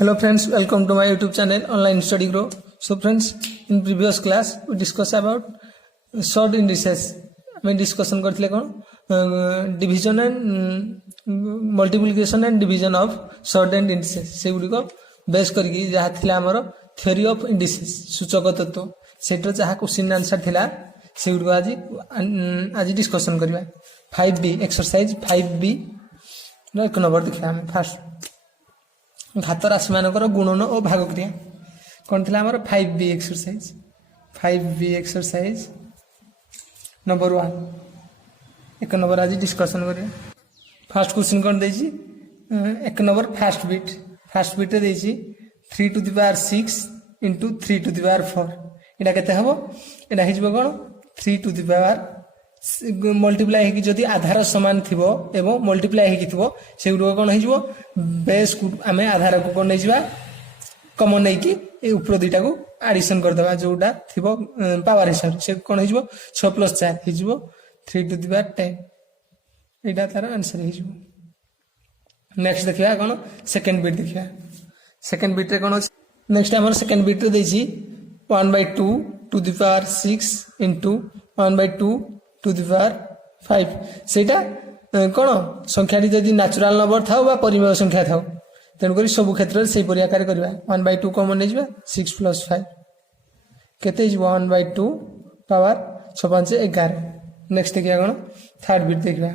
Hello friends, welcome to my YouTube channel Online Study Grow. So friends, in previous class we discussed about short indices. I discussion करथिले कोन division and multiplication and division of short end indices. से गुडी को base करके जहा थिला हमर theory of indices सूचक तत्व shutter जहा क्वेश्चन आंसर थिला से गुडी को आज डिस्कशन करबा 5b एक्सरसाइज 5b नो एक नंबर देखिया हम फर्स्ट घात राशि मानकर गुणन और भाग क्रिया कौन थी 5b एक्सरसाइज नंबर 1 एक नंबर आज डिस्कशन करिया फर्स्ट क्वेश्चन कौन देछि एक नंबर फर्स्ट बिट रे देछि 3 to the power 6 into 3 to the power 4 एटा केते हबो एटा हिजबो कोन 3 to the power मल्टीप्लाई हेकि जदि आधार समान थिबो एवं मल्टीप्लाई हेकि थिबो से गुडो कोन हिजबो बेस को हमें आधार को कोन नै जिबा कॉमन नै कि ए ऊपर दुईटा को एडिशन कर देबा जोडा थिबो पावर हिसाब से कोन हिजबो 6 + 4 हिजबो 3 to the power 10 एटा तार आंसर हिजबो नेक्स्ट देखिया कोन सेकंड बिट देखिया सेकंड बिट रे कोन नेक्स्ट हमर सेकंड बिट रे देछि 1/2 to the power 6 into 1/2 to the power 5 सेटा कोन संख्या जदि नेचुरल नंबर थाउ बा परिमेय संख्या थाउ तेन करी सब क्षेत्र से परि आकार करबा 1/2 कॉमन नै जिबा 6 + 5 केते जिबो 1/2 पावर 6 5 11 नेक्स्ट देखिया कोन थर्ड बिट देखबा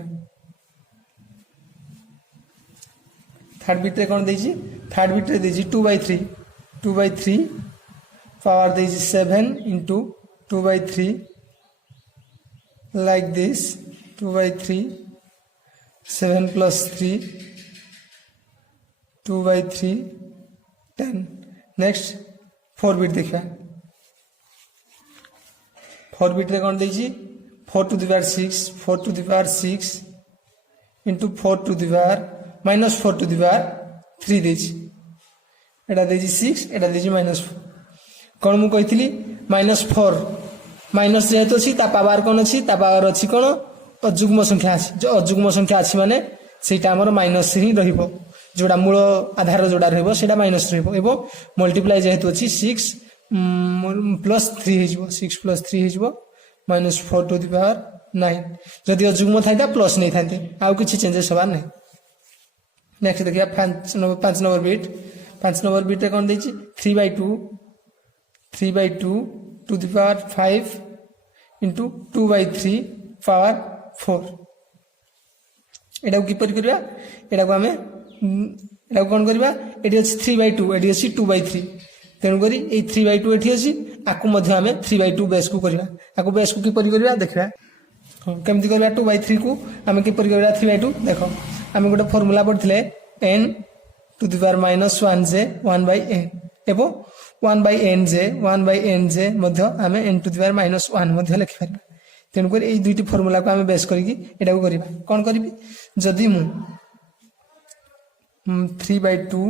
थर्ड बिट रे कोन देछि थर्ड बिट रे देछि 2/3 पावर देछि 7 into 2/3 like this 2/3 7 + 3 2/3 10 next 4 bit देखा 4 बिट रे कोन देछि 4 to the power 6 4 to the power 6 into 4 to the power -4 to the power 3 देछि एटा देछि 6 एटा देछि -4 कोन मु कहितली -4 माइनस जेहेतु अछि ता पावर कोन अछि ता पावर अछि कोन अजुग्म संख्या अछि जो अजुग्म संख्या अछि माने सेटा हमर माइनस ही रहिबो जोडा मूल आधार जोडा रहइबो सेटा माइनस रहिबो एबो मल्टीप्लाई जेहेतु अछि 6 + 3 हिजबो 6 + 3 हिजबो -4 to the power 9 जदि अजुग्म थाइता प्लस नै थान्ते आउ किछि चेंजेस होबा नै नेक्स्ट देखिया 5 नंबर बिट रे कोन दैछि 3/2 to the power 5 into 2/3 power 4 एटा को किपर करबा एटा को हमें एटा को कोन करबा एटी अछि 3/2 एटी अछि 2/3 तेन करी ए 3/2 एटी अछि आकु मध्ये हमें 3/2 बेस को करबा आकु बेस को किपर करबा देखबा केमति करबा 2/3 को हमें किपर करबा 3/2 देखो हमें गोटे formula पढथिले n to the power -1j 1/n एबो 1/nj मध्य आमे n to the power -1 मध्य लिखि परबा तेन कर ए दुईटी फार्मूला को आमे बेस करिकि एटा को करबा कोन करबी जदी मु 3/2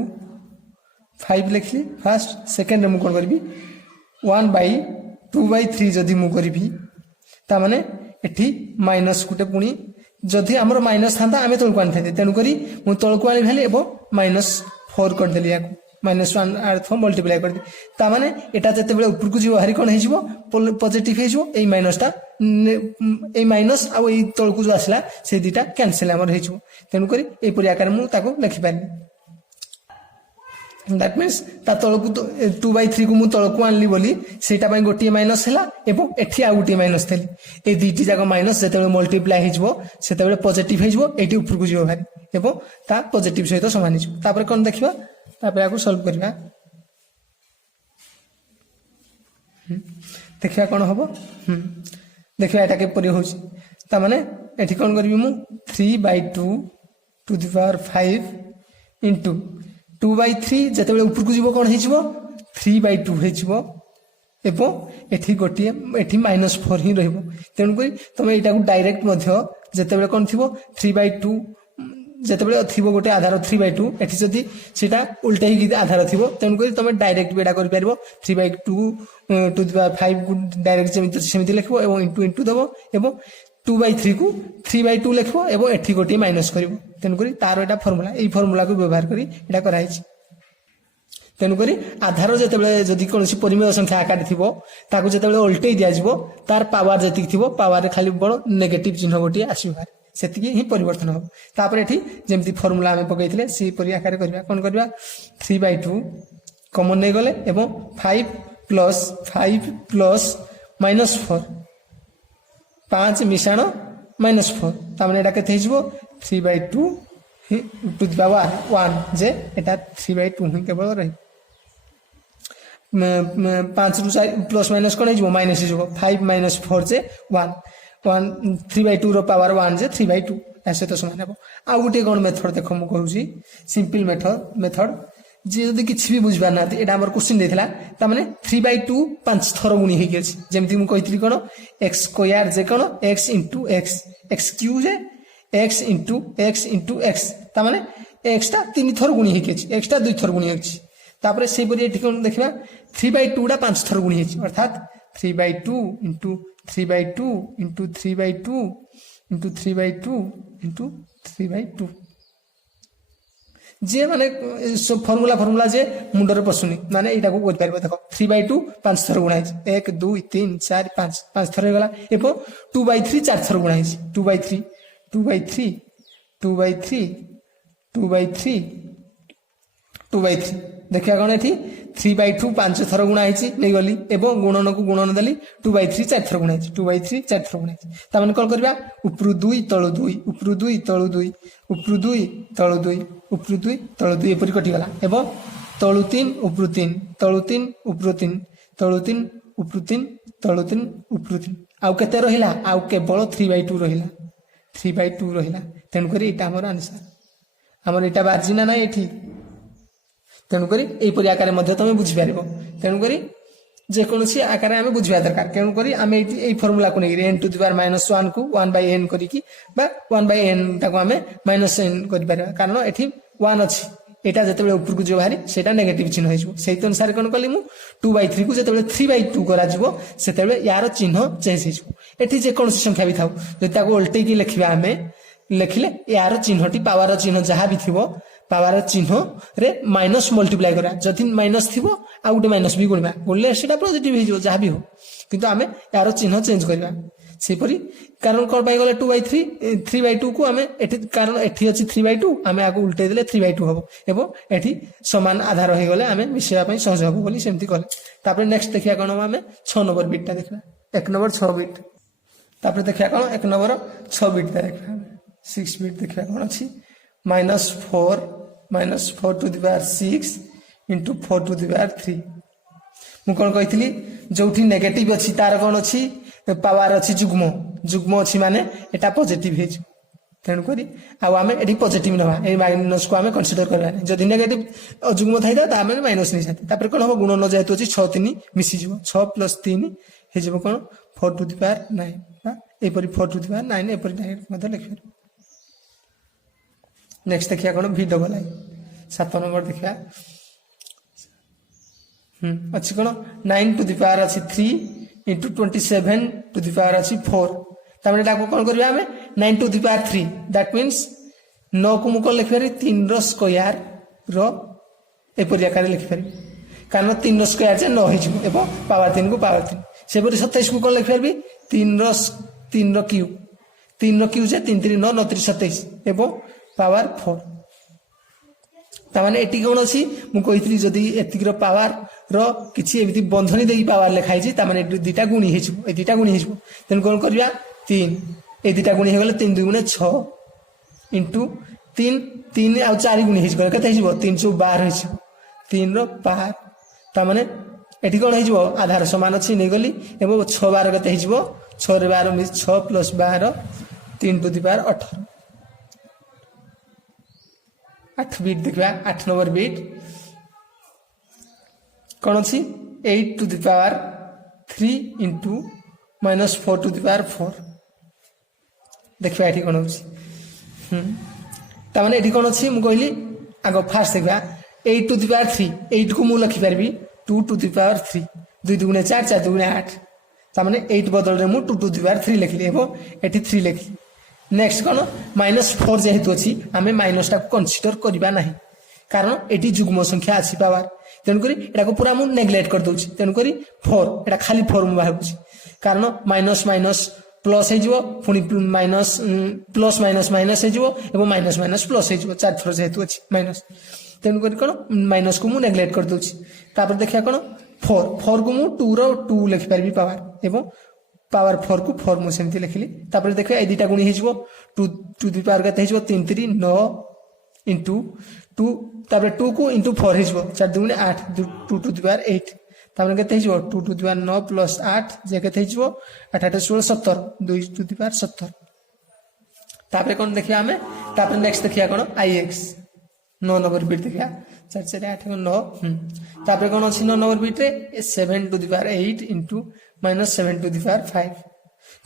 5 लिखली फर्स्ट सेकंड रे मु कोन करबी 1/2/3 जदी मु करबी ता माने एठी माइनस कुटे पुनी जदी हमर माइनस थांता आमे तळको आनथाते तेन करी मु तळको आनी भेले एबो -4 कर देली याको -1 अर्थ मल्टीप्लाई कर दे ता माने एटा जते बेले ऊपर को जीव हरि कोन हे जीवो पॉजिटिव हे जीवो ए माइनसटा ए माइनस आ ए तळको जो आसला से दिटा कैंसिल हमर हे जीवो तेन करी ए परि आकार मु ताको लिखि पानी दैट मींस ता तळको 2/3 को मु तळको आनली बोली सेटा पई गोटी माइनस हला एवं एठी आ गोटी माइनस थली ए दिटी जाको माइनस जते बेले मल्टीप्लाई हे जीवो सेते बेले पॉजिटिव हे जीवो एठी ऊपर को जीवो भारी एवं ता पॉजिटिव सहित समान हे जीवो तापर कोन देखिबा तापर आको सॉल्व करबा देखिया कोन हबो देखिया एटा के परि होछि ता माने एठी कोन करबी मु 3/2 to the power 5 into 2/3 जते बेले ऊपर को जीवो कोन हे जीवो 3/2 हे जीवो एवं एठी गोटी एठी -4 ही रहइबो तेन करी तमे एटा को डायरेक्ट मध्य जते बेले कोन थिबो 3/2 जते बेले थिबो गोटे आधार 3/2 एठी जदी सेटा उल्टा ही आधार थिबो तेन करी तमे डायरेक्ट बेडा कर परबो 3/2 to the power 5 को डायरेक्ट सेमिति लिखबो एवं इनटू दबो एवं 2/3 को 3/2 लिखबो एवं एठी गोटी माइनस करबो तेन करी तार एटा फार्मूला ए फार्मूला को व्यवहार करी एटा कराई छी तेणुक आधार जिते जदि कौन परिमेय संख्या आकार थी जो ओल्टे दिज्व तार पावर जी थी पावर खाली बड़ नेगेटिव चिन्ह गोटे आसबार से ही परिवर्तन हम तापर ये जमी फर्मूला आम पकई से आकार करवा कौन करवा 3/2 कमन नहीं गले एवं 5 प्लस -4 5 मिशाण -4 ताने एटा केते हिजबो 3/2 टू द पावर 1 जे एटा 3/2 ही केवल रही 5 रु प्लस माइनस कौन हो माइनस हो 5 - 4 जे 1 3/2 रो पावर 1 जे 3/2 ऐसे तो समान हम आउ गोटे कौन मेथड देख मुझे कहूँ सिंपल मेथड जी जब किसी भी बुझी पारना यहाँ आम क्वेश्चन देता ताने 3/2 5 थर गुणी होगी जमी मुझे कही कौन एक्स स्क्वायर जे कौन एक्स इंटू एक्स क्यू जे एक्स इंटू एक्स ताने एक्स टा 3 थर गुणी होगी एक्स टा 2 थर गुणी होगी से कौन देखा 3/2 टा 5 थर गुणी होगी अर्थात 3/2 इंटू 3/2 इंटू 3/2 इंटू 3/2 इंटू 3/2 जे माने फर्मूला जे मुंडर पशुनी माने यहाँ को देख 3/2 5 थर गुणा 1 2 3 4 5 थर होगा एवं 2/3 4 थर गुणा 2/3 2/3 2/3 2/3 2/3 देखिए कौन ये 3/2 5 थर गुणा नहीं गली एवं गुणन को गुणन देली 2/3 4 थर गुणा 2/3 4 थर गुणा ताने कौन करबा उपरु 2 तळु 2 उपरु 2 तळु 2 उपरु 2 तळु 2 उपरु 2 तळु 2 एपरि कटि गला एवं तळु 3 उपरु 3 तळु 3 उपरु 3 तळु 3 उपरु 3 तळु 3 उपरु 3 आउ केते रहिला आउ केवल 3/2 रहिला 3/2 रहिला तेनु करी एटा हमर आंसर हमर एटा बार्जिना ना एठी तेणुक यहपरि आकार तुम बुझीपार तेणुक जेकोसी आकार आम बुझा दरकार तेणुक आम यही फर्मूला को लेकिन n टू द पावर -1 को 1/n करके 1/n टाक आम -n कर कारण ये 1 अच्छी यहाँ जो उपरको जो बाहरी से नेगेटिव चिन्ह हो अनुसार कौन कली मुझे 2/3 को जो 3/2 कर यार चिन्ह चेंज होती जेकोसी संख्या भी था जब ओल्टे लिखा आम लिखिले यार चिन्हटी पावर चिन्ह जहाँ भी थी पावर चिन्ह रे माइनस मल्टीप्लाई करा जदि माइनस थी आ गोटे माइनस भी गुणवा गुणले से पॉजिटिव हो जहाँ भी हो किंतु आम यार चिन्ह चेंज करवा सेपरी कारण कौन पाई गले 2/3 3/2 को आम कारण एठी अच्छी 3/2 आम आगे उल्टे देले 3/2 हम एवं एठी समान आधार हो गले आम मिसेवा सहज हम बोली सेमती कले नेक्स्ट देखिया कौन आम 6 नंबर बिटा देखा 1 नंबर 6 बिट देखिया कौन 1 नंबर 6 बिट देखा 6 बिट देखा कौन अच्छी -4 to the power 6 into 4 to the power 3 मुझे कौन कही जो नेगेटिव अच्छी तार कौन अच्छी पावर अच्छी जुग्म जुग्म अच्छी माने एटा पॉजिटिव हो तेणुक आम ये पॉजिटिव नवा ये माइनस को आम कनसीडर करवा जदि नेगेटिव जुग्म था तो आम माइनस नहीं जाते कौन हम गुणन जेहेतु अच्छी 6 3 मिसीज 6 + 3 हो कौन 4 टू द पावर 9 एपरी 4 टू द पावर 9 एपरी डायरेक्ट लिखिपार नेक्स्ट देखिए कौन VII 7 नंबर देखिया अच्छी कौन 9 टू द पावर अच्छी 3 इंटू 27 टू द पावर अच्छी 4 तमें कौन करवा आम 9 to the power 3 that means 9 को मुझे लिखिपारि 3 रो स्क्वायर एपरी आकार लिखिपारि कारण 3 रो स्क्वायर जे 9 हो पावर 3 को पावर 3 सेपरी 27 को कौन लिखिपारि 3 रो क्यू जे 3 3 9 9 3 27 एवं पावर 4 ताने एटी कौन अच्छी मुझे जदि एतिक पावर रि एमती बंधनी दे पावर लिखाई ताने दुटा गुणी हो दुटा गुणी हो तेणु कौन करवा 3 ये दुटा गुणी हो 3 2 × 6 इंटू 3 3 आउ 4 गुणी हो 3 × 12 3 रो पावर ताने एटी कौन हो आधार सामान अच्छी नहीं गली एवं 6 12 के 6 रे 12 मिस 6 + 12 3 टू द पावर 18 8 बिट देखा 8 नंबर बिट कौन अच्छी 8 to the power 3 into -4 to the power 4 देखा ये कौन होने ये कौन अच्छी मुझे कहली आग फास्ट देखा 8 टू द पावर 3 8 को मुझे लिखिपारि 2 टू द पावर 3 2 2 × 4 4 2 × 8 ताने 8 बदल में 2 टू द पावर 3 लिखिली एवं ये 3 लिखिली नेक्स्ट कौन -4 जेहेतु अच्छी आम माइनस टाक कनसीडर करवा ना कारण एटी युग्म संख्या अच्छी पावर तेणुक एटा पूरा मुझे नेग्लेक्ट कर दूसरी तेणुक 4 एटा खाली 4 मुझे भावुँ कारण माइनस माइनस प्लस हो पुणी माइनस प्लस माइनस माइनस हो माइनस माइनस प्लस हो 4 थर जेहेतु अच्छी माइनस तेणुक कौन माइनस को मुझे नेग्लेक्ट कर दूसरी देखा कौन 4 को मुझे 2 रो 2 लिखिपारि पावर एवं पावर 4 को 4 मुझे सेमती लिखिली देखिए ये दुटा गुणी हो 2 टू दी पावर के 3 3 9 इंटू 2 2 को इंटू 4 हो 4 2 8 2 टू दी पावर 8 के 2 टू दी पावर 9 प्लस 8 जे के 8 8 16 17 2 टू दी पावर 17 कौन देखिए आम नेक्स्ट देखिए कौन IX 9 नंबर बिट देखिए 4 4 8 9 कौन अच्छी 9 नंबर बिट रे 7 to the power 8 into minus 7 to the power 5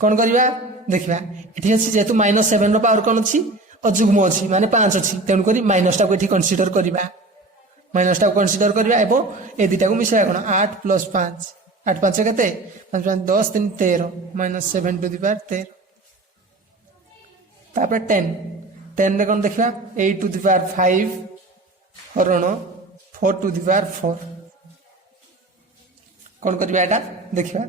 कौन करवा देखा ये जेहेतु माइनस 7 पावर कौन अच्छी अजुग्म अच्छी माने 5 अच्छी तेणुक माइनस टाक ये कनसीडर करवा माइनस टाक कनसीडर करवा एवं ए दुटा को मिसाइया कौन 8 प्लस 5 8 5 के 5 5 10 3 13 माइनस 7 टू दी पावर 13 10 रे कौन देखा 8 टू दी पावर 5 हरण 4 टू दी पावर 4 कौन करवा एटा देखा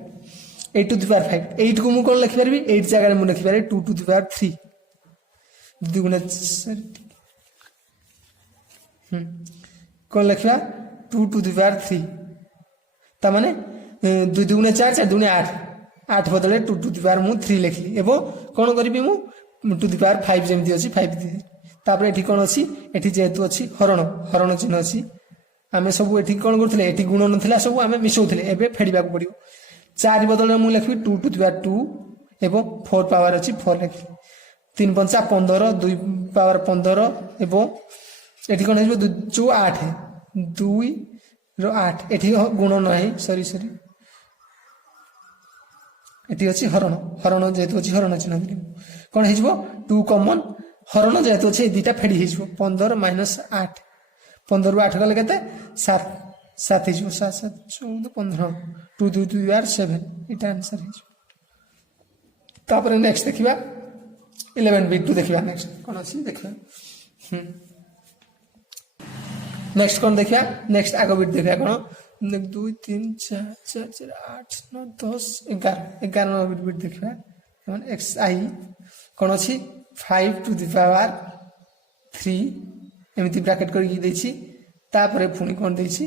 8 टू दी पावर 5 8 को मुझे कौन लिखिपारि 8 जगह मुझे लिखिपारि 2 टू दी पावर 3 दुगुण कौन लिखा 2 टू दी पावर 3 ताने 2 दुगुण 4 4 दुगुण 8 8 बदले 2 टू दी पावर मुझे 3 लिखली एवं कौन करी मु 2 टू दी पावर 5 जमी अच्छी 5 तापर ये कौन अच्छी ये जेहेतु अच्छी हरण हरण चिन्ह अच्छी आम सब ये कौन करते ये गुण ना सब आम मिसाऊले एवं फेड़ा पड़ो 4 बदल मुझे लिखी 2 टू दी पावर 2 एवं 4 पावर अच्छी 4 लिखी 3 5 15 2 पावर 15 एवं ये कौन हो जो 8 है 2 रो 8 ये गुण ना सरी सरी ये अच्छी हरण हरण जेहेतु अच्छी हरण चिन्ह कौन हो 2 कॉमन हरण जेहेतु अच्छे दुटा फेड़ी हो 15 माइनस 8 15 रू 8 गले के 7 7 हो 7 7 14 15 2 2 2 7 ये आंसर हो नेक्स्ट देखा 11 बिट टू देखा नेक्स्ट कौन अच्छी देखा नेक्स्ट कौन देखा नेक्स्ट आग बिट देखा कौन 2 3 4 4 4 8 9 10 11 बिट देखा XI कौन अच्छी 5 टू दी पावर 3 एमती ब्रैकेट करके देछि तापरे पुणी कौन देछि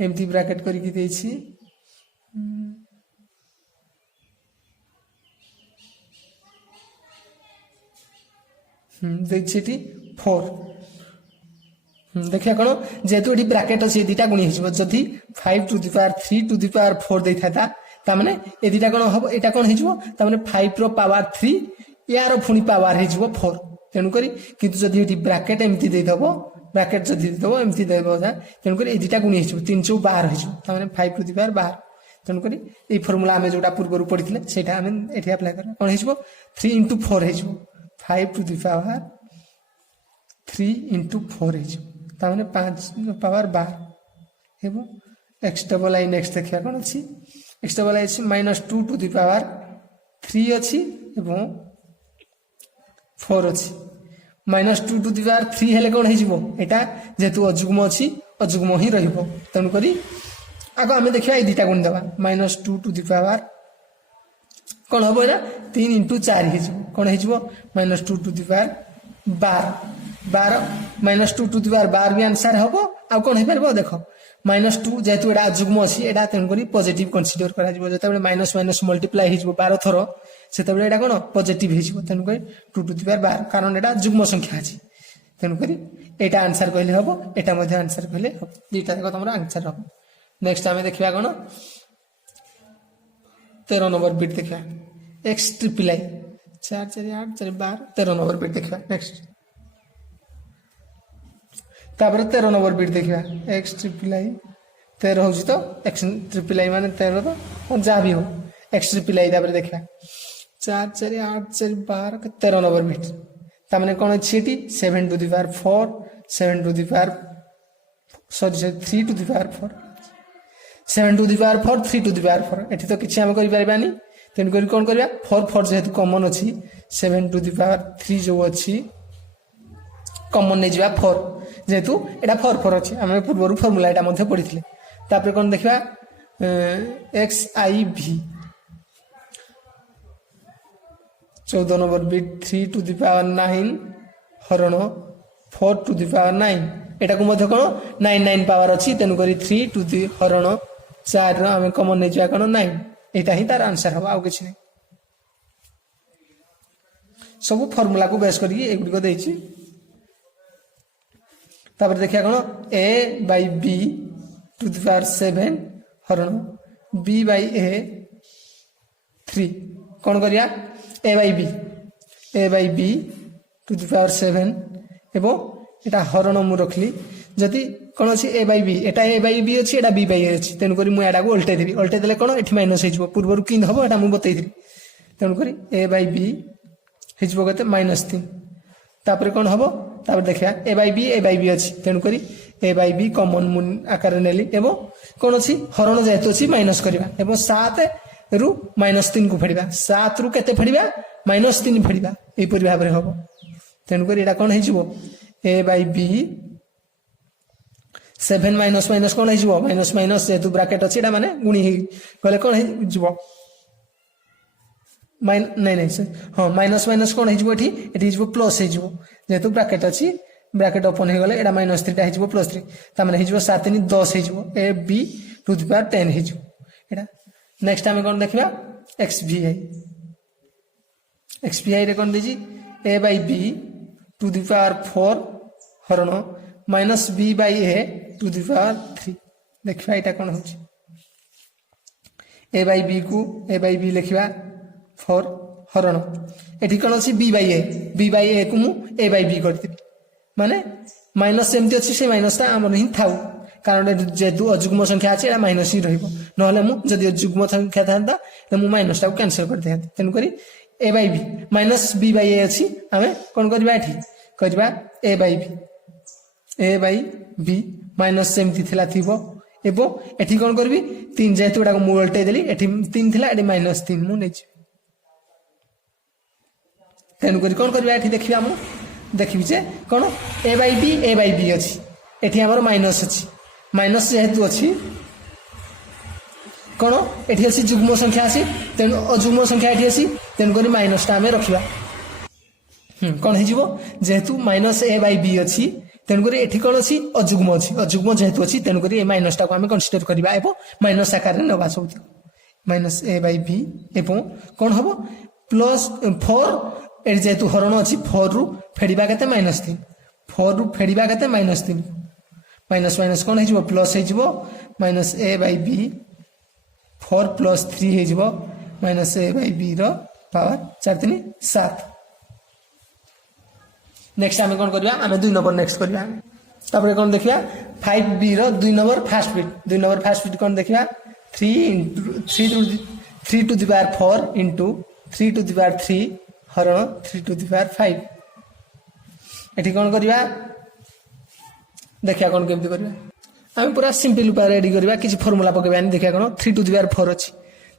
एमती ब्रैकेट करके देछि देखछि 4 देखिए कौन जेहेतु ये ब्रैकेट अच्छे दुटा गुणी हो जदि 5 to the power 3 to the power 4 दे था तामाने ए दुटा कौन हम एटा कौन हो तामाने 5 रो पावर 3 यार पुणी पावर हो 4 तेणुक किंतु जदि ये ब्रैकेट एमती देदेव ब्रैकेट जदि देदेव एमती देदेव तेणुक ये दुटा गुणी हो 3 4 12 हो 5 टू दी पावर 12 तेणुक ये फर्मूला आम जो पूर्व पढ़ी से अप्लाई कर कौन हो 3 इंटू 4 हो 5 टू दी पावर 3 इंटू 4 हो 5 पावर 12 एवं एक्स डबल आई नेक्स्ट देखिए कौन अच्छी X double I minus 2 to the power 3 अच्छी एवं 4 अच्छी माइनस 2 टू दी पावर 3 हेले कौन हो जेहेतु अजुग्म अच्छी अजुग्म ही तेणुक आग आम देखा ये दुटा गुण देवा माइनस 2 टू दी पावर कौन हम यहाँ 3 इंटू 4 कौन हो minus 2 to the power 12 minus 2 to the power 12 भी आंसर हम आउ कौन हो पार देख माइनस 2 जेहेतु यहाँ अजुग्म अच्छी यहाँ तेणुक पॉजिटिव कंसीडर कर माइनस माइनस मल्टीप्लाई हो 12 थर से कौन पॉजिटिव हो तेणुक 2 टू दी पावर 12 कारण यहाँ जुग्म संख्या अच्छी तेणुक यहाँ आंसर कहले हम यहाँ आंसर कहले हम दुटा जाक तुम आंसर हम नेक्स्ट आम देखा कौन 13 नंबर बिट देखा एक्स ट्रिपल आई 4 4 8 4 12 13 नंबर बिट देखा नेक्स्ट 13 नंबर बिट देखा एक्स ट्रिपल आई 13 हो तो एक्स ट्रिपल आई माने 13 तो जहाँ भी हो एक्स ट्रिपल आई देखा 4 4 8 4 12 13 नंबर बिट ताने कौन अच्छी 7 to the power 4 7 to the power sorry 3 to the power 4 7 to the power 4 3 to the power 4 एठी तो किछि हम करि परबानी तेन करी कौन करबा 4 4 जेहेतु कॉमन अछि 7 टू दी पावर 3 जो अछि कॉमन नै जिबा 4 जेहेतु एटा 4 4 अच्छे आम पूर्व फर्मूला एटा पढ़ी तापर कौन देखा एक्स आई भी 14 number bit 3 to the power 9 हरण 4 टू द पावर 9 एटा को मध्य कौन 9 9 पावर अच्छी तेणुक 3 टू द हरण 4 आम कमन नहीं जा कौन 9 यहाँ ही तार आंसर हम आउ कि सब फर्मूला को बेस करके एगुड़िक देती देखिए कौन a by b to the power 7 हरण बी बाई ए 3 कौन करिया a by b to the power 7 एवं एटा हरण मु रखली जदि कौन अच्छी ए by B Etah A by B अच्छी एटा बी बाई ए अच्छी तेणुक मुझे को उल्टे देवी उल्टे देले कौन ये माइनस हो पूर्व कि हम एटा मुझे बतई तेणुक ए बाई बी हो -3 तापर कौन हम तापर देखा ए बाई बी अच्छी तेणुक ए बाई बी कमन मु आकार नेली एवं कौन अच्छी हरण जेहेतु अच्छी माइनस करवा एवं 7 रु -3 को फेड़ा 7 रु केते फेड़ा -3 फेड़ा यहपरी भाव में हम तेणुक यहाँ कौन हो ए बाई बी 7 माइनस माइनस कौन हो माइनस माइनस जेहेतु ब्राकेट अच्छी माने गुणी गले कौन हो नहीं हाँ माइनस माइनस कौन हो प्लस हो जेहेतु ब्राकेट अच्छी ब्राकेट ओपन हो गले एटा -3 हो +3 ताने हो 7 3 10 हो A B to the power 10 हो नेक्स्ट आम कौन देखा एक्स भी आई कौन दे a by b to the power 4 हरण minus b by a to the power 3 देखा यहाँ कौन हो ए बाई बी को ए बाई बी लिखा 4 हरण एटी कौन अच्छी बी बाई ए को मु ए बाई बी करदेवी माने माइनस सेमती अच्छी से माइनसटा आम ही था कारण जेहेतु अजुग्म संख्या अच्छे माइनस ही रही मुझे जुग्म संख्या था मुझे माइनसटा को कैनसल कर दिखाती तेणुक a by b minus b by a अच्छी आम कौन करवा ए बाई बी माइनस सेमती एवं एटी कौन करी 3 जेहेतु गुड़ा मुझे उल्टे देली 3 थी ये -3 मुझे तेणुक कौन करवा देखिए आम देखी जे कौन ए बाई बी अच्छी एटी आमर माइनस अच्छी माइनस जेहेतु अच्छी कौन एटी अच्छी जुग्म संख्या अच्छी तेणु अजुग्म संख्या एटी अच्छी तेणुक माइनसटा आम रखा कौन हो जेहेतु माइनस ए बाई बी अच्छी तेणुक एटी कौन अच्छी अजुग्म जेहेतु अच्छी तेणुक माइनसटा को आम कनसीडर करवा एवं माइनस आकार नवा सब माइनस ए बाई बी एवं कौन हम +4 एट जेहेतु हरण अच्छी 4 रु फेड़ा के -3 4 रु फेड़ा के -3 माइनस माइनस कौन हो प्लस हो माइनस ए बाई बी 4 + 3 हो minus A by B power 4 3 7 next आम कौन करवा आम 2 नंबर नेक्स्ट करवा तापर कौन देखिया 5 बी 2 नंबर फास्ट बिट कौन देखिया 3 to the power 4 into 3 to the power 3 हरण 3 टू द पावर 5 एटी कौन करवा देखिया कौन केमती करवा आम पूरा सिंपल उपाय रेडी करवा किसी फॉर्मूला पकेबा देखिया कौन 3 टू द पावर 4 अच्छी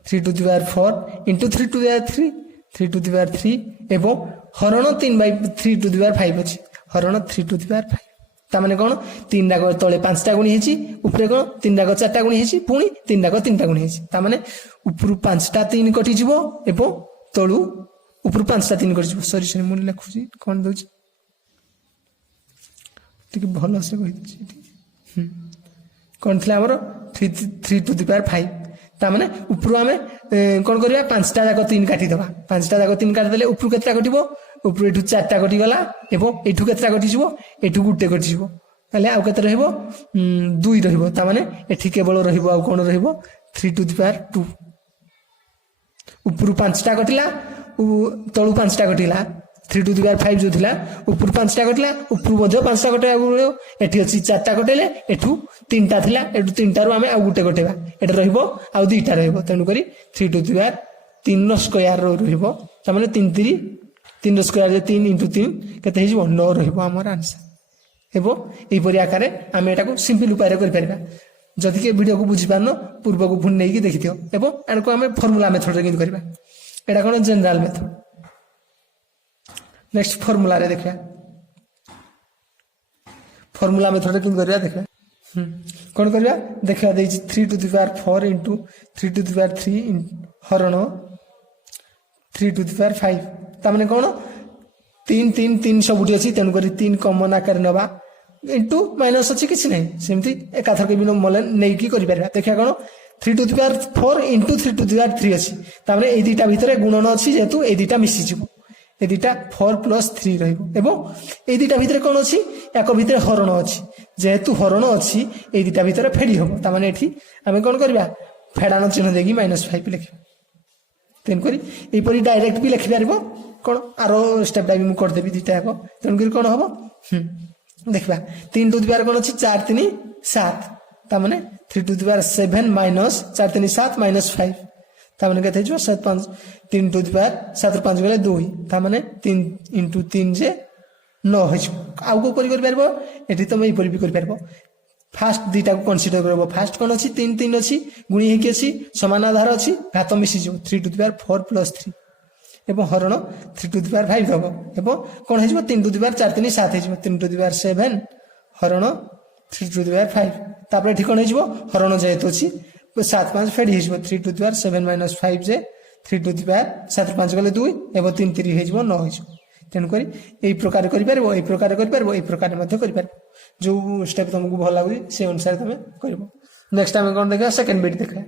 3 to the power 4 into 3 to the power 3 3 to the power 3 एवं हरण 3 टू द पावर 5 अच्छी हरण 3 टू द पावर 5 तामाने कौन 3 डाक तले 5टा गुणी है ऊपर कौन 3 डाक 4टा गुणी है पुणी 3 डाक 3टा गुणी है तामाने ऊपर 5टा 3 कटिଯିव एवं तलू ऊपर 5टा 3 कटिଯିव सॉरी मुझे लिखुची कौन दूची भल से कही कौन थी आमर 3 टू द पावर 5 तामाने ऊपर आम कौन करवा 5टा जाक 3 काटिदेवा 5टा जाक 3 काटिदेले ऊपर केतटा कटिब ऊपर एठू 4टा कटिगला एवं एठू केतटा कटिଯିव एठू गुटे कटिଯିव ताले आउ केते रहइबो 2 रहइबो तामाने एठी केवल रहइबो आउ कोन रहइबो 3 टू द पावर 2 ऊपर 5टा कटिला तळू 5टा कटिला 3 टू द पावर 5 जो थिला ऊपर 5टा कटिला ऊपर मध्य 5टा कटे एठी अछि 4टा कटेले एठू 3टा थिला एठू 3टा रु आमे आउ गुटे कटेबा एटा रहइबो आउ 2टा रहइबो तेनु करी 3 टू द पावर 3 नो स्क्वायर रहइबो तामाने 3 नो स्क्वायर 3 * 3 केते हिजो 9 रहइबो हमर आंसर एबो एई परि आकारे आमे एटा को सिंपल उपाय रे करि परबा जदि के वीडियो को बुझी पारनो पूर्व को फुन नै कि देखिथियो एबो एनको आमे फार्मूला मेथड रे कि करबा एटा कोन जनरल मेथड नेक्स्ट फार्मूला रे देखिया फॉर्मूला मेथड कि देखा कौन करवा देखा 3 to the power 4 into 3 to the power 3 हरण 3 टू द पावर 5 तामने कौन 3 3 3 सबुठी अच्छी तेणुक 3 कमन आकार नवा इंटू माइनस अच्छी किसी ना सेमती एकाथर भी नहीं कर देखा कौन 3 to the power 4 into 3 to the power 3 अच्छी तामने ये दुटा भितर गुणन अच्छी जेहेतु ये दुटा मिसीज ये दुटा 4 प्लस 3 रही दुटा भितर कौन अच्छी एक भितर हरण अच्छी जेहेतु हरण अच्छी ये दुटा भितर फेड़ी हम ताने ये आम कौन करवा फेड़ान चिन्ह देगी -5 लिखा तेणुक यहपरी डायरेक्ट भी लिखिपार कौन आर स्टेपटा भी मुझे करदेवी दुटा जाक तेणुक कौन हम देखा 3 टू द पावर कौन अच्छी 4 3 7 ताने 3 टू द पावर 7 माइनस 4 3 7 -5 ताने के 7 5 3 टू द पावर 7 5 गले 2 ताने 3 इंटू 3 जे 9 आउ को कर तुम यहपरी भी कर फास्ट दुटा को कनसीडर कर फास्ट कौन अच्छी 3 3 अच्छी गुणी होगी अच्छी समान आधार अच्छी घात मिसीज 3 टू द पावर 4 प्लस 3 एवं हरण 3 टू द पावर 5 हम एवं कौन हो 3 टू द पावर 4 3 7 हो 3 टू द पावर 7 हरण 3 टू द पावर 5 तापर एठी कौन हो हरण जेहेतु अच्छी 7 5 फेडी हो 3 टू द पावर 7 - 5 जे 3 टू द पावर 7 5 गले 2 एवं 3 3 हो 9 हो तेणुक यही प्रकार कर जो स्टेप तुमको भल लगे से अनुसार तुम कर नेक्स्ट आम कौन देखा सेकेंड बीट देखा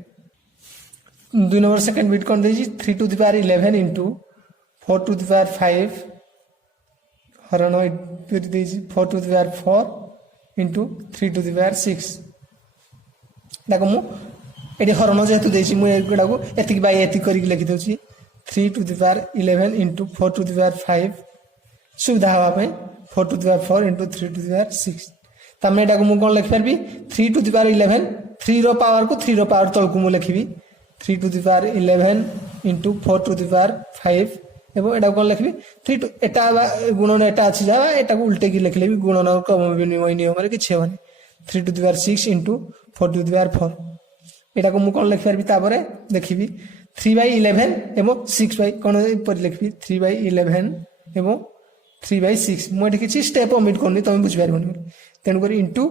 2 नंबर सेकेंड बीट कौन देखिए 3 to the power 11 into 4 to the power 5 हरण 4 to the power 4 into 3 to the power 6 मुझे हरण जेहेतु मुझे एतिक बाय एतिक करके लिखिदे 3 to the power 11 into 4 to the power 5 सुविधा हाँपाई 4 to the power 4 into 3 to the power 6 तमें यहाँ मुझे कौन लिखिपारि 3 टू द पावर 11 3 रो पावर को 3 रो पावर तल को मुझे लिखी 3 to the power 11 into 4 to the power 5 एवं यहाँ कौन लिखी 3 टू एटा गुणन एटा अच्छी जा एटा को उल्टे की लिखले भी गुणन क्रम विनिमय नियम किसी हेनी 3 to the power 6 into 4 to the power 4 यहाँ को मुझे कौन लिखिपारि देखी 3/11 एवं 6 कौन लिखी 3/11 एवं 3/6 मुझे किसी स्टेप ओमिट करनी तुम बुझीपार तेणुक इंटू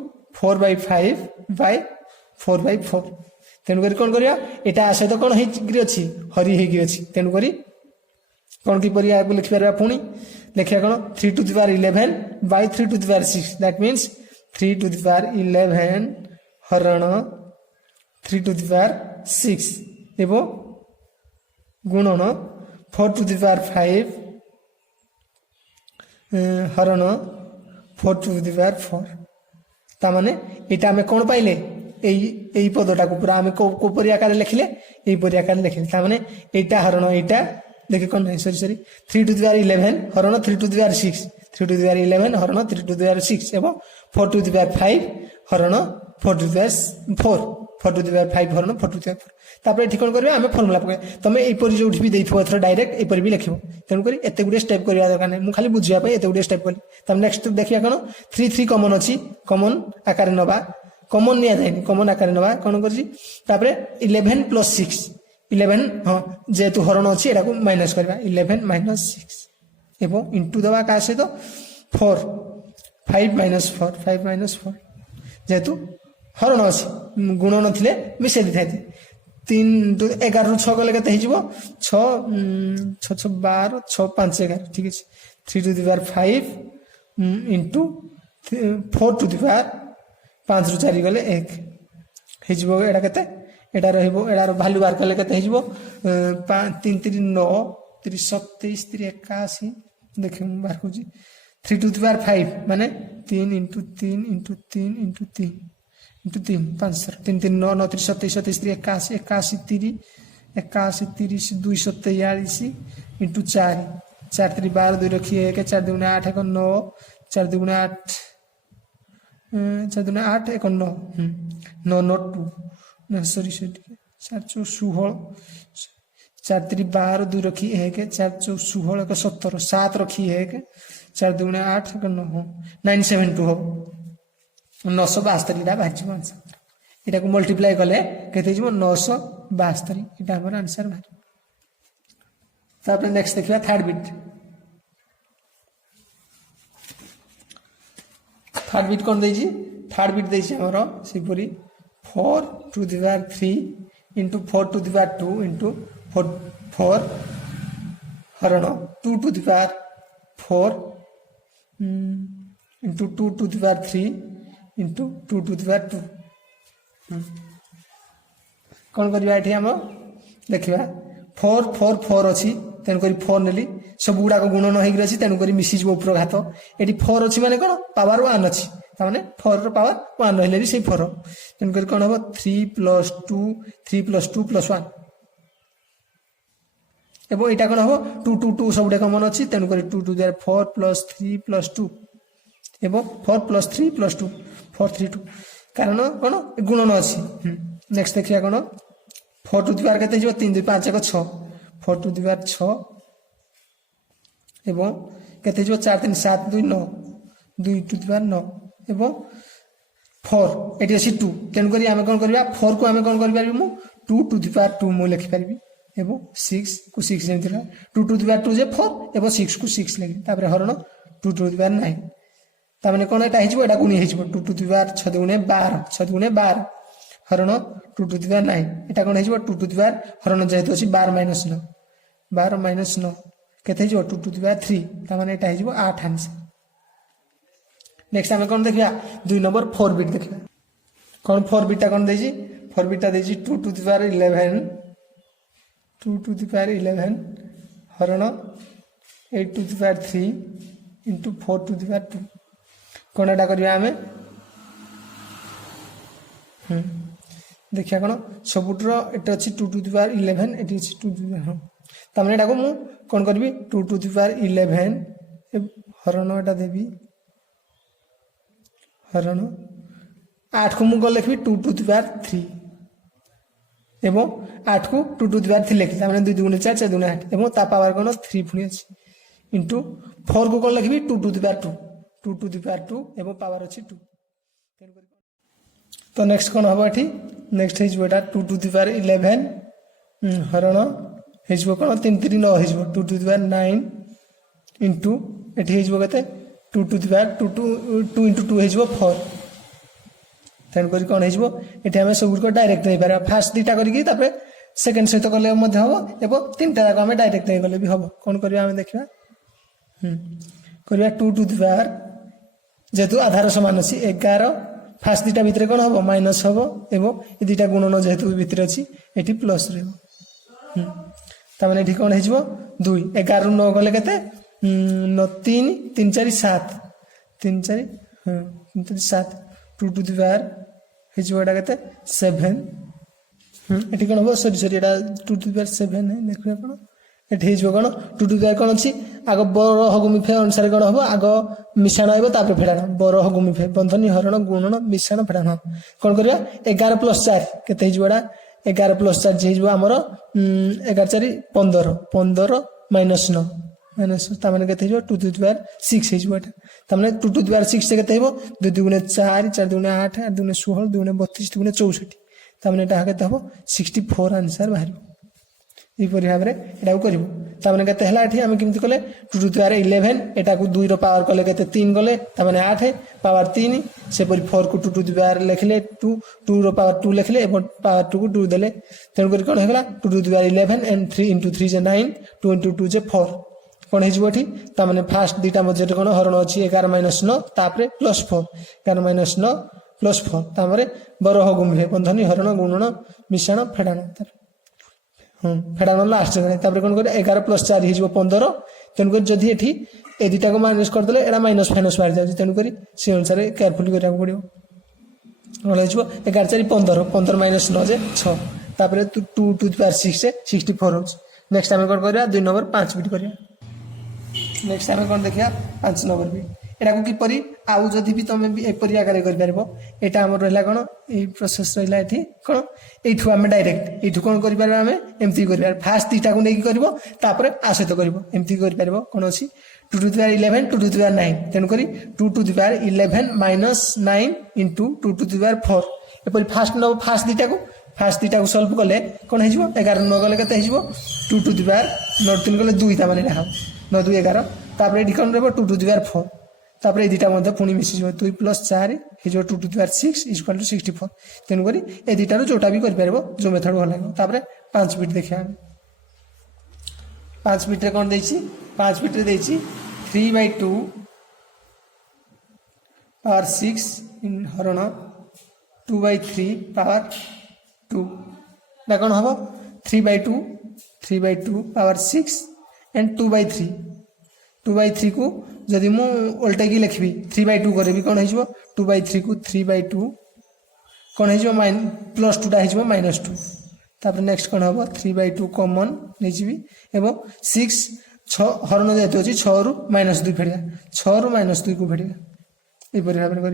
4/5 बाय 4/4 तेणुक कौन कर यहाँ सहित कौन अच्छी हरी होगी तेणुक कौन किपर लिखिपार पुणी लिखा कौन 3 to the power 11 by 3 to the power 6 that means 3 to the power 11 हरण 3 टू द पावर 6 एवं गुणन 4 टू द पावर 5 हरण 4 टू द पावर 4 तामाने एटा हमें कौन पाइले यही पदटा को पूरा आम कोपरी आकार लिखिले यहीपरी आकार लिखिले तामाने एटा हरण एटा देखे कौन नहीं सॉरी 3 टू द पावर 11 हरण 3 to the power 6 3 to the power 11 हरण 3 टू द पावर 6 एवं 4 टू द पावर 5 हरण 4 to the power 4 to the power 5 हरण 4 टू द पावर 4 तापर एठी कोन करबे आमे फॉर्मूला पके तमे एपरि जो उठी भी देइथो एथर डायरेक्ट एपरि भी लिखिबो तेनु करी एते गुडे स्टेप करिया दरकार नै मु खाली बुझिया पे एते गुडे स्टेप करी तम नेक्स्ट देखिया कोन 3 3 कॉमन अछि कॉमन आकार नबा कॉमन निया जायनि कॉमन आकार नबा कोन करछि तापर 11 + 6 11 हां जेतु हरण अछि एटा को माइनस करबा 11 - 6 एवं इनटू दबा का से तो 4 5 - 4 5 - 4 जेतु हरण अछि गुण नथिले मिसे दिथाइते 3 11 6 गले केते हिजबो 6 6 6 12 6 5 11 ठीक है 3 to the power 5 into 4 to the power 5 रु 4 गले 1 हिजबो एटा केते एटा रहइबो एटार वैल्यू बार कले केते हिजबो 3 3 9 3 27 3 81 देखियो बार होजी 3 टू द पावर 5 माने 3 into 3 into 3 into 3 into 3 5 3 3 9 9 3 27 27 81 81 30 81 30 243 into 4 4 3 12 2 रखिए 1 4 2 8 1 9 4 2 8 4 2 8 1 9 9 9 2 सॉरी 4 4 16 4 3 12 2 रखी 1 4 4 16 1 17 7 रखी 1 4 2 8 1 9 972 हो 972 बाहर आंसर यहाँ को मल्टीप्लाई कले के 972 यहाँ हमारे आंसर बाहर नेक्स्ट देखिए थर्ड बिट থার্ড বিট কোন দেইছি থার্ড বিট দেইছি আমার সেপরি 4 to the power 3 into 4 to the power 2 into 4 হরণ 2 to the power 4 into 2 to the power 3 into 2 to the power 2 কোন করিবা এଠି हम देखिबा 4 4 4 अछि तेन करी 4 नेली सब गुडा को गुणन होई अछि तेन करी मिसी जबो ऊपर घात एठी 4 अछि माने कोन पावर 1 अछि त माने 4 रो पावर 1 रहले भी सेही 4 तेन करी कोन हो 3 + 2 3 + 2 + 1 एबो एटा कोन हो 2 2 2 सब डे कॉमन अछि तेन करी 2 2 4 + 3 + 2 एबो 4 + 3 + 2 4 3 2 कारण कोन गुणन अछि नेक्स्ट देखिया कोन 4 टू द पावर केते हिजो 3 2 5 1 6 4 टू द पावर 6 एवं केते हिजो 4 3 7 2 9 2 टू द पावर 9 एवं 4 एटी अछि 2 तेन करी हम कोन करबा 4 को हम कोन कर परबी मु 2 टू द पावर 2 मु लिखि परबी एवं 6 को 6 जेमतिला 2 टू द पावर 2 जे 4 एवं 6 को 6 लेखि तापर हरण 2 टू द पावर 9 ता माने कोन एटा हिजो एटा गुणी हिजो 2 टू द पावर 6 दुने 12 6 दुने 12 हरण 2 टू द पावर 9 एटा कोन हिजो 2 टू द पावर हरण जेहेतु अछि 12 - 9 12 - 9 केते हिजो 2 टू द पावर 3 ता माने एटा हिजो 8 आंसर नेक्स्ट हम कोन देखिया 2 नंबर 4 बिट देखिया कोन 4 बिट ता कोन देजी 4 बिट ता देजी 2 to the power 11 2 to the power 11 हरण 8 to the power 3 into 4 to the power 2 कोन एटा करिया हमें देखिया कोन सबुटर एटा अछि 2 टू द पावर 11 एटी अछि 2 टू द पावर त माने एटा को मु कोन करबी 2 टू द पावर 11 हरण एटा देबी हरण 8 को मु को लिखबी 2 टू द पावर 3 एवं 8 को 2 टू द पावर 3 लिखि त माने 2 2 4 4 2 8 एवं ता पावर कोन 3 पुनी अछि इनटू 4 को कोन लिखबी 2 to the power 2 2 to the power 2 एवं पावर अछि 2 तो नेक्स्ट कोन हबो एठी next हिजबो Etah 2 to the power 11 हरण हिजबो कोन 3 3 9 हिजबो 2 टू द पावर 9 इनटू एठी हिजबो कते 2 टू द पावर 2 इनटू 2 हिजबो 4 तेन करी कोन हिजबो एठी हम सब को डायरेक्ट नै पारा फर्स्ट दिटा करी की तापे सेकंड सहित कले मध्ये हबो एबो तीनटा जाक हम डायरेक्ट नै कले भी हबो कोन करिया हम देखिबा करिया 2 टू द पावर जेतु आधार समान अछि 11 फास्ट दिटा भितरे कोन हबो माइनस हबो एवं ए दिटा गुणन जेहेतु भितरे अछि एठी प्लस रहबो त माने एठी कोन हिजबो 2 11 रु 9 गले केते 9 3 3 4 7 3 4 3 4 7 2 टू द पावर हिजबो एटा केते 7 एठी कोन हबो sorry Etah 2 to the power 7 है देखिबा कोन एठी हिजबो कोन 2 टू द पावर कोन अछि आगो बर हगुमी फे अनुसार कोन हबो आगो मिश्रण आइबो तापर फेडाण बर हगुमी फे बंधनी हरण गुणन मिश्रण फेडाण कोन करिया 11 + 4 केते हिजबोडा 11 + 4 जे हिजबो हमर 11 4 15 15 - 9 माइनस ता माने केते हिजबो 2 टू द पावर 6 हिजबो एटा ता माने 2 टू द पावर 6 से केते हिबो 2 2 4 4 2 8 8 2 16 2 32 2 64 ता माने एटा केते हबो 64 आंसर बाहरिबो ई परि भाबरे एटा करिवो ता माने केते हला एठी हम किमति कले 2 टू द पावर 11 एटा को 2 रो पावर कले केते 3 गले ता माने 8 पावर 3 से परि 4 को 2 टू द पावर लिखले 2 2 रो पावर 2 लिखले एवं पावर 2 को 2 देले तेन करी कोन हेगला 2 to the power 11 and 3 into 3 जे 9 2 इनटू 2 जे 4 कोन हिजबो एठी ता माने फर्स्ट दिटा मजे कोन हरण अछि 11 - 9 तापरे +4 11 - 9 +4 तामरे बर हगुम हे बंधनी हरण गुणन मिश्रण फेडाण फेडाण लास्ट जगह तापर कोन करे 11 + 4 हिजबो 15 तेन कर जदी एठी ए दिटा को माइनस कर देले एडा माइनस फाइनस बाहर जाउ तेन करी से अनुसार केयरफुली करिया पड़ियो होला हिजबो 11 4 15 15 - 9 जे 6 तापर 2 टू द पावर 6 से 64 हो नेक्स्ट हम कोन करिया 2 नंबर 5 बिट करिया नेक्स्ट हम कोन देखिया 5 नंबर बिट एटा को किपरि आउ जदी भी तमे भी एपरि आकार कर परबो एटा हमर रहला कोन ए प्रोसेस रहला एठी कोन एठु हम डायरेक्ट एठु कोन करि परबा हम एमती करि पर फास्ट दिटा को नै करबो तापर आसेत करबो एमती करि परबो कोन अछि 2 to the power 11 2 to the power 9 तेन करी 2 to the power 11 - 9 into 2 to the power 4 एपरि फास्ट दिटा को सॉल्व कले कोन हिजबो 11 9 गले केते हिजबो 2 टू द पावर 9 3 गले 2 ता माने रहा 9 2 11 तापर एडी कोन रहबो 2 टू द पावर 4 तापर ए दुटा पुणी मिसी 2 + 4 हो 2 टू द पावर 6 = 64 तेणुक ए दुटार जोटा भी कर जो मेथड भल लगे। तापर 5 बिट देखा 5 बिट्रे कौन देछि 5 बिट्रे देछि 3/2 पावर 6 हरण 2/3 पावर 2 कौन हम 3/2 पावर 6 एंड 2/3 को जदि मु उल्टे की लिखी 3/2 करी कौन हो 2/3 को 3/2 कौन हो +2 टा हो -2 तापर नेक्स्ट कौन हम 3/2 कॉमन नहीं जी एवं 6 हरण जेहतु अच्छी 6 रु -2 फेड़ा 6 रु -2 को फेड़ा यहपरी भाव में कर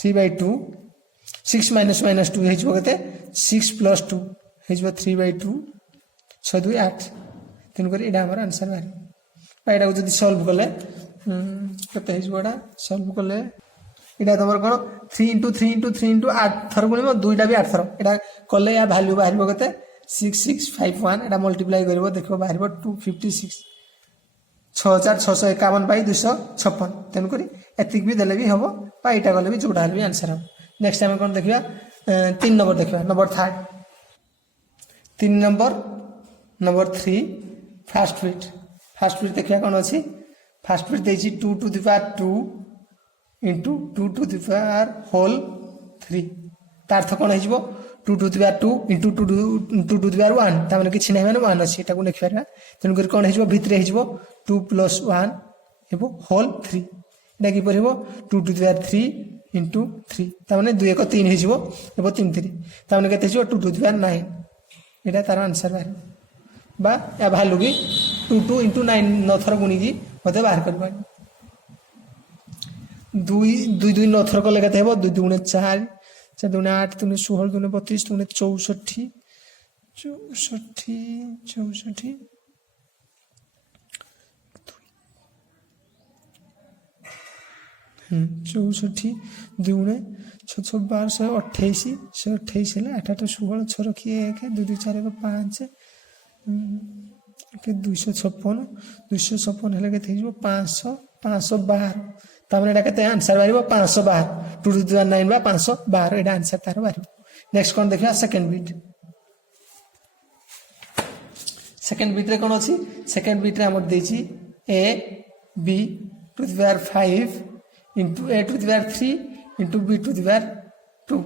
3/2 6 - -2 होते 6 + 2 हो 3/2 6 2 8 तेणुक यहाँ आम आंसर बाहर यहाँ जब सल्व कले के सल्व कले यहाँ तुम कौन 3 × 3 × 3 × 8 थर गुण 2टा भी 8 थर यहाँ कले या भैल्यू बाहर के 6651 यहाँ मल्टीप्लाई कर देख बाहर 256 6651 by 256 तेणुक एतिक भी देले भी हम यहाँ कले भी जोड़ा भी आंसर हम। नेक्स्ट आम कौन देखा 3 नंबर देखा नंबर 3 नंबर 3 फास्ट बिट देखा कौन अच्छी फास्ट बिट देखिए 2 to the power 2 into 2 to the power whole 3 तार अर्थ कौन हो 2 to the power 2 into 2 to the power 1 तार किसी ना मैंने 1 अच्छी यहाँ लिखिपार तेणुक कौन हो भितर हो 2 + 1 एवं होल 3 यहाँ किपर हो 2 टू द पावर 3 इंटू 3 तार 2 1 3 हो 3 3 तार के 2 टू द पावर 9 यहाँ तार आंसर बाहर बा या भैल्यू भी 2 2 इंटू 9 9 थर गुणिकी मत बाहर कर 2 2 2 9 थर कले के 2 2 × 4 4 2 8 2 16 2 32 2 64 64 64 2 6 6 12 128 128 है 8 8 16 6 रखिए 1 2 2 4 5 के 256 है के 500 512 तार के आंसर बाहर 512 2 टू द पावर 9 बा 512 यहाँ आंसर तार बाहर। नेक्स्ट कौन देखा सेकेंड बिट रे कौन अच्छी सेकेंड बिट रे आम देछि a b to the power 5 into a to the power 3 into b to the power 2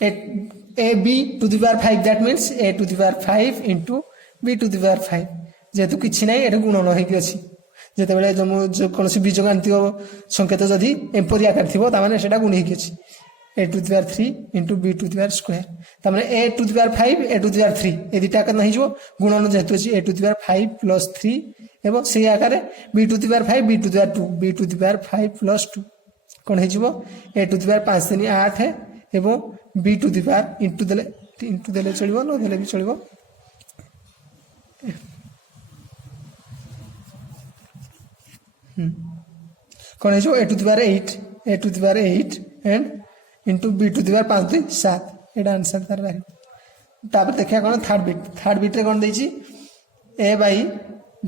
a b to the power 5 that means a to the power 5 into b to the power 5 जेहेतु किसी ना ये गुणन होगी अच्छी जिते जो कौन बीज गाणित संकेत जदि एपरी आकार थी से गुणी होगी अच्छी a to the power 3 into b to the power square तार a to the power 5 a to the power 3 ये दुटा आकार हो गुणन जेहेतु अच्छी a टू द पावर 5 + 3 एवं से आकार b to the power 5 b to the power 2 b to the power 5 + 2 कौन हो a टू द पावर 5 3 8 एवं b to the power into देले चलो न देले भी चलो कौन हो a to the power 8 a to the power 8 and into b to the power 5 2 7 यहाँ आंसर तार बाहर। तापर देखा कौन थर्ड बिट रे कौन देछि a by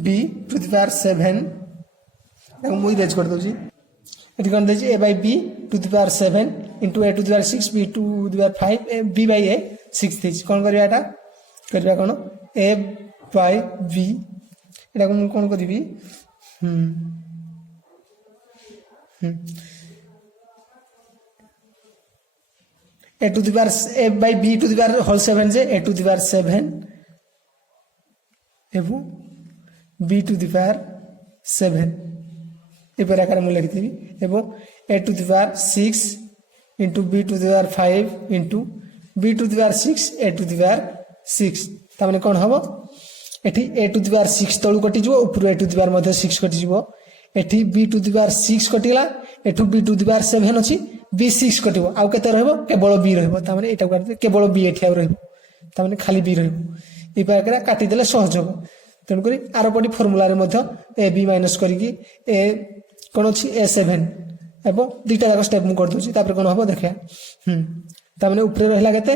b to the power 7 मुझे इरेज कर दूसरी ये कौन देछि a by b to the power 7 into a to the power 6 b to the power 5 b by a 6 देछि कौन करवा कौन a by b यहाँ मुझे कौन करी a to the power a by b to the power whole 7 जे a to the power 7 एवं b टू द पावर 7 ये आकार मुझे लिखी एवं a to the power 6 into b to the power 5 into b to the power 6 a to the power 6 तार कौन हम एटी a टू द पावर 6 तलू कटिज ऊपर a टू द पावर 6 कटिज एटी b टू द पावर 6 कटिला एठू b टू द पावर 7 अच्छी b 6 कट आउ के केवल b रहा केवल b एटी रही खाली b रही काटिदेले सहयोग तेणुक आर पटी फर्मूला ए बी माइनस करके ए कौन अच्छी a7 एवं दुटा जाक स्टेप मुझे करदे कौन हम देखा ताने ऊपर रहा के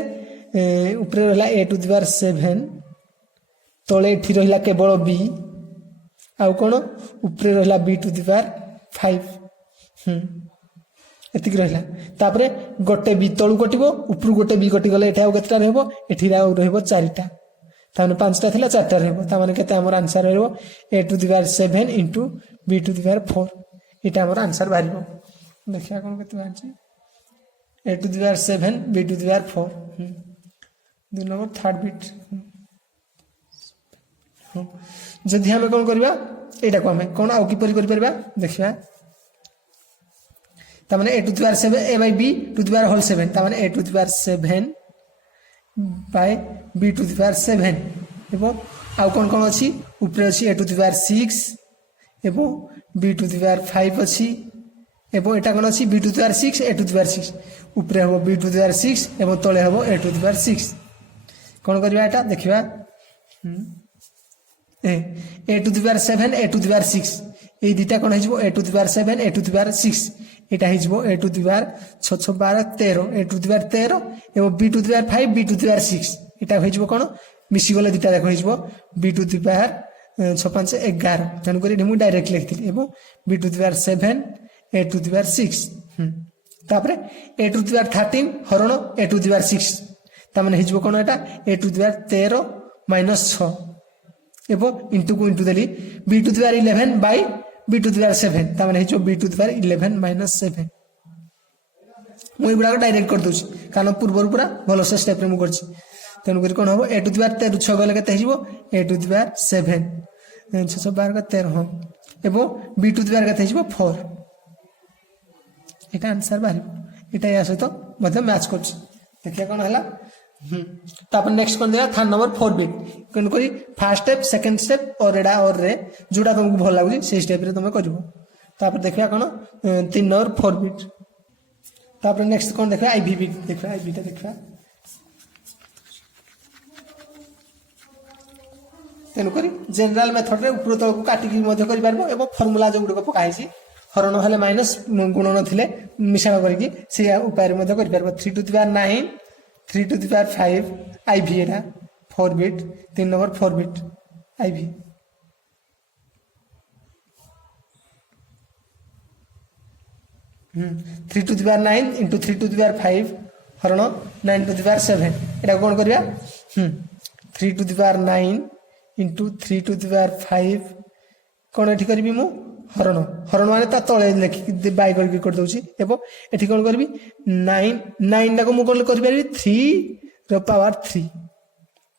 ऊपर रहा a टू द पावर 7 तले रहा केवल b आउ कौन ऊपर रहा b टू द पावर 5 एतिक रहिला तापरे गोटे बी तळु कटिबो उपरु गोटे बी कटि गले एठा केतटा रहबो एठी रहबो 4टा ताने 5टा थिला 4टा रहबो ता माने केते हमर आंसर रहबो a to the power 7 into b to the power 4 एटा हमर आंसर बारिबो देखिया कोन केते बांची a to the power 7 b to the power 4 2 number third bit जदि हम कोन करबा एटा को हम कोन आउ की परि कर परबा देखिया तामाने a to the power 7 a by b to the power whole 7 तामाने a to the power 7 by b to the power 7 एबो आउ कोन अछि ऊपर अछि a टू द पावर 6 एबो b टू द पावर 5 अछि एबो एटा कोन अछि b to the power 6 a to the power 6 ऊपर हबो b टू द पावर 6 एबो तळे हबो a टू द पावर 6 कोन करबा एटा देखिबा a to the power 7 a to the power 6 ए दिटा कोन हिजबो a to the power 7 a to the power 6 एटा हिजबो a to the power 6 6 12 13 a to the power 13 एवं b to the power 5 b to the power 6 एटा हिजबो कोन मिसी गले दिटा देखो हिजबो b टू द पावर 6 5 11 तन करी हम डायरेक्ट लिखथिली एवं b to the power 7 a to the power 6 तापरे a टू द पावर 13 हरण a टू द पावर 6 ता माने हिजबो कोन एटा a to the power 13 minus 6 एवं इंटू को इंटू देली b to the power 11 by b to the power 7 ता माने हिजो b to the power 11 minus 7 मुई गुडा डायरेक्ट कर दोछि कारण पूर्व पूरा भलो से स्टेप रे मु करछि तेनु करी कोन होबो a टू द पावर 13 6 गले केते हिजबो a टू द पावर 7 6 12 का 13 हम एवं b टू द पावर केते हिजबो 4 एटा आंसर बाहिर एटा या सहित मतलब मैच करछि देखिया कोन हला तापर नेक्स्ट कोन देला थर्ड नंबर 4 बिट कोन करी फर्स्ट स्टेप सेकंड स्टेप और एडा और रे जोडा तुमको भल लागुची से स्टेप रे तुमे करबो तापर देखिया कोन 3 नंबर 4 बिट तापर नेक्स्ट कोन देखा आईवी बिट देखा आईवी ता देखा तेनु करी जनरल मेथड रे ऊपर तळ को काटी की मध्य करि पारबो एवं फार्मूला जो गुडको पकाइसी हरण हले माइनस गुणन थिले मिश्रण करिकी से उपाय रे मध्य करि पारबो 3 to the power 9 3 to the power 5 आईवी एटा 4 बिट 3 नंबर 4 बिट आईवी 3 to the power 9 into 3 to the power 5 हरण 9 टू द पावर 7 एटा कोन करिया 3 to the power 9 into 3 to the power 5 कोन एठी करबी मु हरण हरण माने ता तळे लेखि बाय कर दोछि एबो एठी कोन करबी 9 9 टा को मु कोन करि परबी 3 रो पावर 3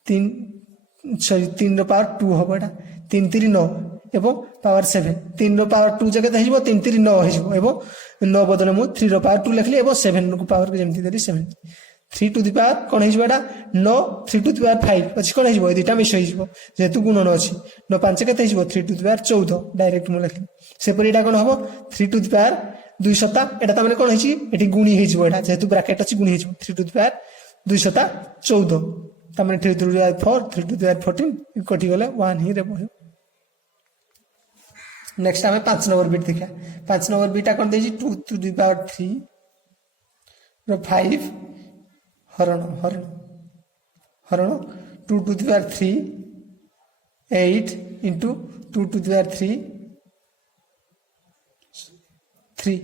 3 सॉरी 3 रो पावर 2 होबडा 3 3 9 एबो पावर 7 3 रो पावर 2 जगह हिजबो 3 3 9 हिजबो एबो 9 बदले मु 3 रो पावर 2 लिखली एबो 7 को पावर के जेमति देली 7 3 टू द पावर कोन हिजबोडा 9 3 टू द पावर 5 अछि कोन हिजबो एदिटा मिस हिजबो जेतु गुणन अछि 9 5 केते हिजबो 3 टू द पावर 14 डायरेक्ट मु लिखली से परिडा कोन हबो 3 टू द पावर 2 सता एटा त माने कोन हिची एठी गुणी हिजबो एटा जेतु ब्रैकेट अछि गुणी हिजबो 3 टू द पावर 2 सता 14 त माने 3 to the power 4 3 to the power 14 कटि गले 1 ही रे बहियो नेक्स्ट हमें 5 नंबर बिट देखा 5 नंबर बिटा कोन देजी 2 टू द पावर 3 रो 5 हरण हरण हरण 2 to the power 3 8 into 2 to the power 3 3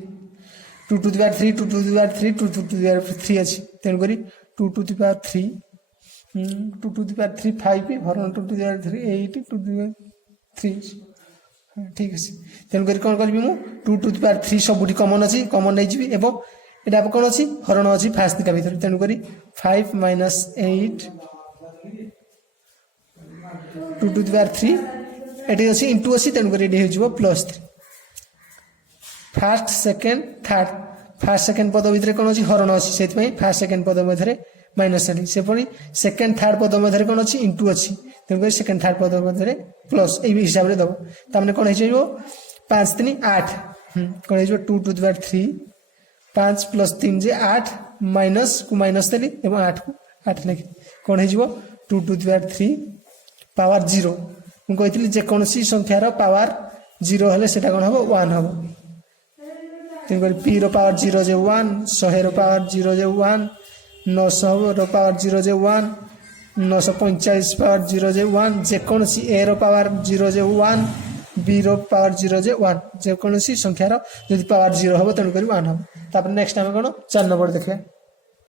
2 to the power 3 2 to the power 3 2 to the power 3 अछि तेन करी 2 to the power 3 2 to the power 3 5 हरण 2 to the power 3 8 2 to the power 3 ठीक अछि तेन करी कोन करबी मु 2 to the power 3 सबुठी कॉमन अछि कॉमन नै जिबी एबो एटा कोन अछि हरण अछि फास्ट दिटा भीतर तेन करी 5 minus 8 2 to the power 3 एटी अछि इनटू अछि तेन करी एडी हिजबो +3 first second third first second पद भीतर कोन अछि हरण अछि सेति पई फर्स्ट सेकंड पद मधरे माइनस अछि से परी सेकंड थर्ड पद मधरे कोन अछि इनटू अछि तेन करी सेकंड थर्ड पद मधरे प्लस ए हिसाब रे दबो त माने कोन हिजबो 5 3 8 कोन हिजबो 2 to the power 3 5 plus 3 J 8 minus को माइनस देली एवं 8 को 8 लिखि कोन हिजबो 2 to the power 3 पावर 0 मु कहितली जे कोनसी संख्या रो पावर 0 हले सेटा कोन हबो 1 हबो तेन कर p रो पावर 0 जे 1 100 रो पावर 0 जे 1 900 रो पावर 0 जे 1 945 पावर 0 जे 1 जे कोनसी a रो पावर 0 जे 1 बी रो पावर 0 जे 1 जेकोसी संख्यार जदि पावर 0 हम तेणुक 1 हम तापर नेक्स्ट आम कौन 4 नंबर देखिए